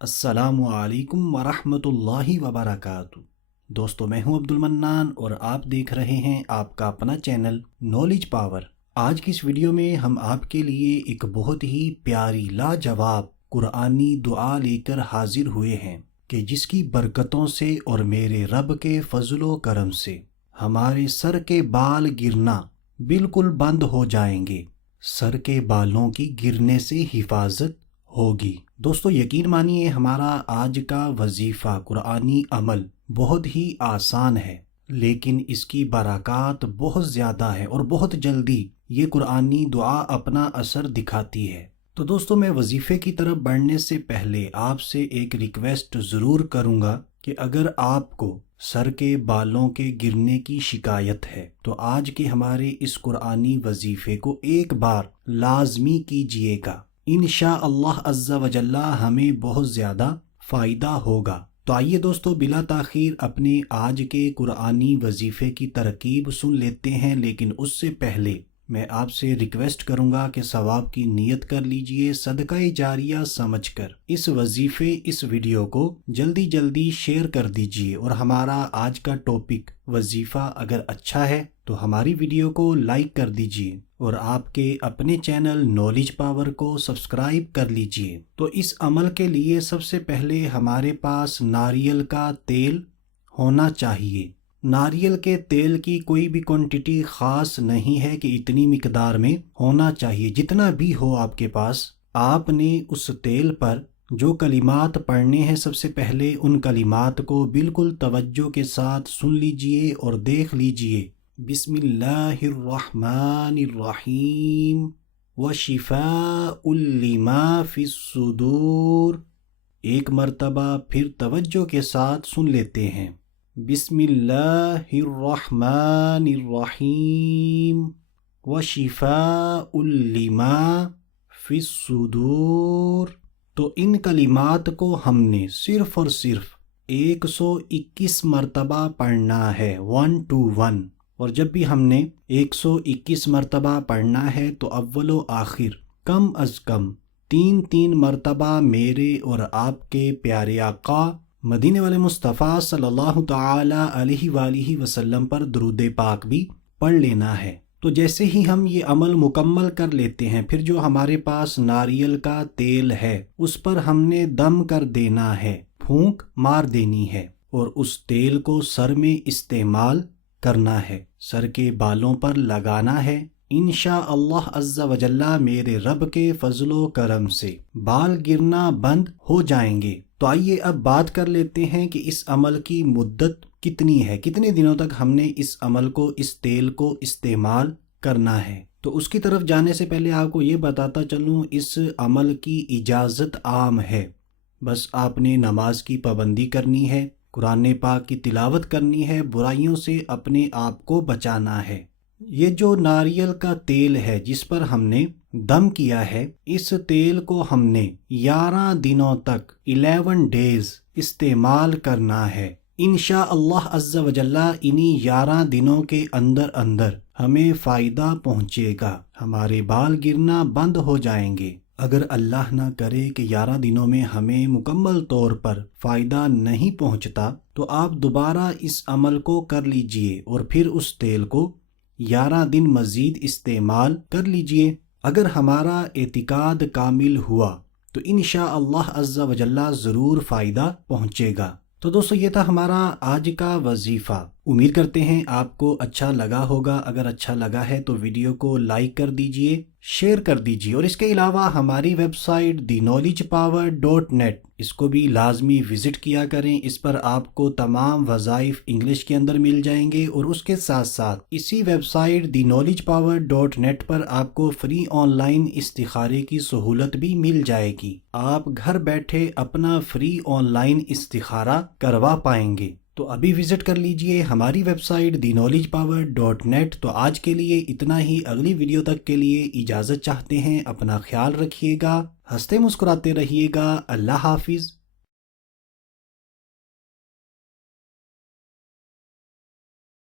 السلام علیکم ورحمۃ اللہ وبرکاتہ۔ دوستو، میں ہوں عبد المنان اور آپ دیکھ رہے ہیں آپ کا اپنا چینل نالج پاور۔ آج کی اس ویڈیو میں ہم آپ کے لیے ایک بہت ہی پیاری لاجواب قرآنی دعا لے کر حاضر ہوئے ہیں کہ جس کی برکتوں سے اور میرے رب کے فضل و کرم سے ہمارے سر کے بال گرنا بالکل بند ہو جائیں گے، سر کے بالوں کی گرنے سے حفاظت ہوگی۔ دوستو، یقین مانیے ہمارا آج کا وظیفہ قرآنی عمل بہت ہی آسان ہے، لیکن اس کی برکات بہت زیادہ ہے اور بہت جلدی یہ قرآنی دعا اپنا اثر دکھاتی ہے۔ تو دوستو، میں وظیفے کی طرف بڑھنے سے پہلے آپ سے ایک ریکویسٹ ضرور کروں گا کہ اگر آپ کو سر کے بالوں کے گرنے کی شکایت ہے تو آج کے ہمارے اس قرآنی وظیفے کو ایک بار لازمی کیجئے گا۔ انشاءاللہ عز و جل ہمیں بہت زیادہ فائدہ ہوگا۔ تو آئیے دوستو، بلا تاخیر اپنے آج کے قرآنی وظیفے کی ترکیب سن لیتے ہیں، لیکن اس سے پہلے میں آپ سے ریکویسٹ کروں گا کہ ثواب کی نیت کر لیجئے، صدقہ جاریہ سمجھ کر اس ویڈیو کو جلدی شیئر کر دیجئے، اور ہمارا آج کا ٹاپک وظیفہ اگر اچھا ہے تو ہماری ویڈیو کو لائک کر دیجئے اور آپ کے اپنے چینل نالج پاور کو سبسکرائب کر لیجئے۔ تو اس عمل کے لیے سب سے پہلے ہمارے پاس ناریل کا تیل ہونا چاہیے۔ ناریل کے تیل کی کوئی بھی کوانٹٹی خاص نہیں ہے کہ اتنی مقدار میں ہونا چاہیے، جتنا بھی ہو آپ کے پاس۔ آپ نے اس تیل پر جو کلمات پڑھنے ہیں، سب سے پہلے ان کلمات کو بالکل توجہ کے ساتھ سن لیجئے اور دیکھ لیجئے۔ بسم اللہ الرحمن الرحیم وشفاء لما فی الصدور۔ ایک مرتبہ پھر توجہ کے ساتھ سن لیتے ہیں۔ بسم اللہ الرحمن الرحیم وشفاء لما فی الصدور۔ تو ان کلمات کو ہم نے صرف اور صرف 121 مرتبہ پڑھنا ہے، 121۔ اور جب بھی ہم نے 121 مرتبہ پڑھنا ہے تو اول و آخر کم از کم 3 مرتبہ میرے اور آپ کے پیارے آقا مدینے والے مصطفیٰ صلی اللہ تعالی علیہ وآلہ وسلم پر درود پاک بھی پڑھ لینا ہے۔ تو جیسے ہی ہم یہ عمل مکمل کر لیتے ہیں، پھر جو ہمارے پاس ناریل کا تیل ہے اس پر ہم نے دم کر دینا ہے، پھونک مار دینی ہے، اور اس تیل کو سر میں استعمال کرنا ہے، سر کے بالوں پر لگانا ہے۔ انشاءاللہ عز و جل میرے رب کے فضل و کرم سے بال گرنا بند ہو جائیں گے۔ تو آئیے اب بات کر لیتے ہیں کہ اس عمل کی مدت کتنی ہے، کتنے دنوں تک ہم نے اس عمل کو، اس تیل کو استعمال کرنا ہے۔ تو اس کی طرف جانے سے پہلے آپ کو یہ بتاتا چلوں، اس عمل کی اجازت عام ہے، بس آپ نے نماز کی پابندی کرنی ہے، قرآن پاک کی تلاوت کرنی ہے، برائیوں سے اپنے آپ کو بچانا ہے۔ یہ جو ناریل کا تیل ہے جس پر ہم نے دم کیا ہے، اس تیل کو ہم نے 11 دنوں تک 11 ڈیز استعمال کرنا ہے۔ انشاءاللہ عز و جل انہی 11 دنوں کے اندر ہمیں فائدہ پہنچے گا، ہمارے بال گرنا بند ہو جائیں گے۔ اگر اللہ نہ کرے کہ 11 دنوں میں ہمیں مکمل طور پر فائدہ نہیں پہنچتا تو آپ دوبارہ اس عمل کو کر لیجئے اور پھر اس تیل کو 11 دن مزید استعمال کر لیجئے۔ اگر ہمارا اعتقاد کامل ہوا تو انشاءاللہ عز و جل ضرور فائدہ پہنچے گا۔ تو دوستو، یہ تھا ہمارا آج کا وظیفہ۔ امید کرتے ہیں آپ کو اچھا لگا ہوگا۔ اگر اچھا لگا ہے تو ویڈیو کو لائک کر دیجئے، شیئر کر دیجئے، اور اس کے علاوہ ہماری ویب سائٹ thenolligepower.net اس کو بھی لازمی وزٹ کیا کریں۔ اس پر آپ کو تمام وظائف انگلش کے اندر مل جائیں گے، اور اس کے ساتھ ساتھ اسی ویب سائٹ thenolligepower.net پر آپ کو فری آن لائن استخارے کی سہولت بھی مل جائے گی۔ آپ گھر بیٹھے اپنا فری آن لائن استخارہ کروا پائیں گے۔ تو ابھی وزٹ کر لیجئے ہماری ویب سائٹ thenolligepower.net۔ تو آج کے لیے اتنا ہی، اگلی ویڈیو تک کے لیے اجازت چاہتے ہیں۔ اپنا خیال رکھیے گا، ہنستے مسکراتے رہیے گا۔ اللہ حافظ۔